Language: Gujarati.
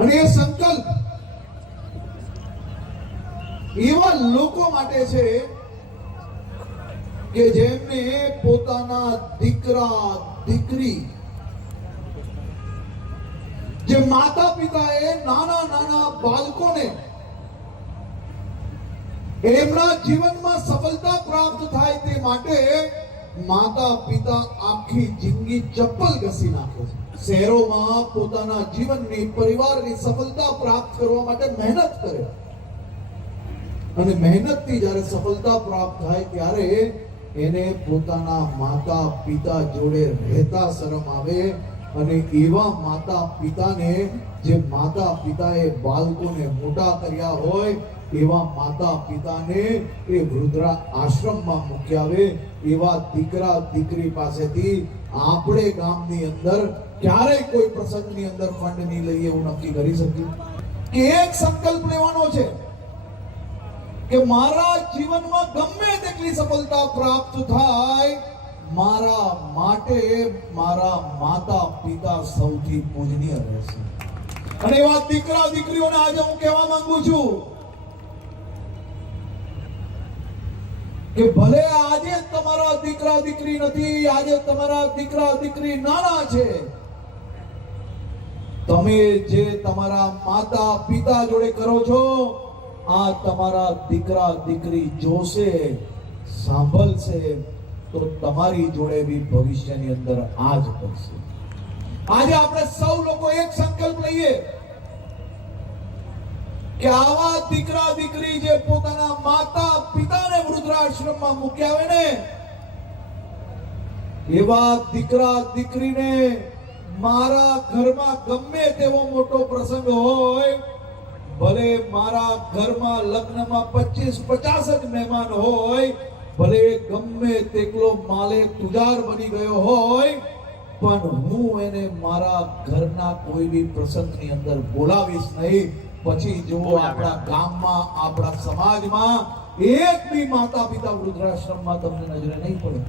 અને એ સંકલ્પ એવા લોકો માટે છે કે જેમને પોતાના દીકરા, દીકરી, જે માતા પિતાએ નાના નાના બાળકોને એમના જીવનમાં સફળતા પ્રાપ્ત થાય તે માટે માતા પિતા આખી જિંદગી ચપ્પલ ઘસી નાખે છે. શહેરોમાં પોતાના જીવનની, પરિવારની સફળતા પ્રાપ્ત કરવા માટે મહેનત કરે. અને મહેનતથી જ્યારે સફળતા પ્રાપ્ત થાય ત્યારે એને પોતાના માતા પિતા જોડે રહેતા શરમ આવે અને એવા માતા પિતાને જે માતા પિતાએ બાળકોને મોટા કર્યા હોય, એવા માતા પિતાને એ વૃદ્ધા આશ્રમમાં મૂકી એવા દીકરા દીકરી પાસેથી આપણે ગામની અંદર ક્યારેય કોઈ પ્રસંગની અંદર ફંડ નહીં લઈએ એવું નક્કી કરી શકીએ કે એક સંકલ્પ લેવાનો છે કે મારા જીવનમાં ગમે તેટલી સફળતા પ્રાપ્ત થાય મારા માટે મારા માતા પિતા સૌથી પૂજનીય રહેશે. અને એવા દીકરા દીકરીઓને આજે હું કહેવા માંગુ છું કે ભલે આજે તમારા દીકરા દીકરી નથી, આજે તમારા દીકરા દીકરી નાના છે. તમે જે તમારા માતા પિતા જોડે કરો છો, આ તમારા દીકરા દીકરી જોશે, સાંભળશે તો તમારી જોડે બી ભવિષ્યની અંદર આ જ કરશે આજે આપણે સૌ લોકો એક સંકલ્પ લઈએ કે આવા દીકરા દીકરી જે પોતાના માતા પિતાને વૃદ્ધાશ્રમમાં મૂક્યા હોય ને, એવા દીકરા દીકરીને મારા ઘરમાં ગમે તેવો મોટો પ્રસંગ હોય, ભલે મારા ઘરમાં લગ્નમાં પચીસ પચાસ જ મહેમાન હોય ભલે ગમે તેટલો માલે તુજાર બની ગયો હોય પણ હું એને મારા ઘરના કોઈ બી પ્રસંગની અંદર બોલાવીશ નહીં. પછી જો આપણા ગામમાં આપણા સમાજમાં એક બી માતા પિતા વૃદ્ધાશ્રમમાં તમને નજરે નહીં પડે.